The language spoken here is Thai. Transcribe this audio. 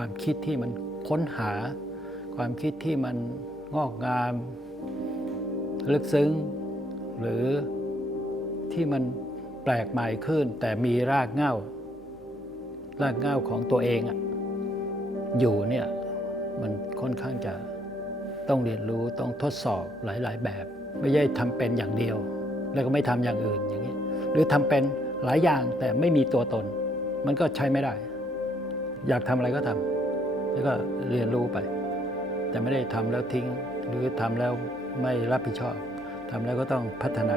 ความคิดที่มันค้นหา ความคิดที่มันงอกงาม ลึกซึ้ง หรือที่มันแปลกใหม่ขึ้น แต่มีรากเหง้ารากเหง้าของตัวเองอะอยู่เนี่ยมันค่อนข้างจะต้องเรียนรู้ต้องทดสอบหลาย ๆ แบบ ไม่ใช่ทำเป็นอย่างเดียว แล้วก็ไม่ทำอย่างอื่นอย่างนี้หรือทำเป็นหลายอย่างแต่ไม่มีตัวตน มันก็ใช้ไม่ได้ อยากทำอะไรก็ทำแล้วก็เรียนรู้ไป แต่ไม่ได้ทำแล้วทิ้ง หรือทำแล้วไม่รับผิดชอบทำแล้วก็ต้องพัฒนา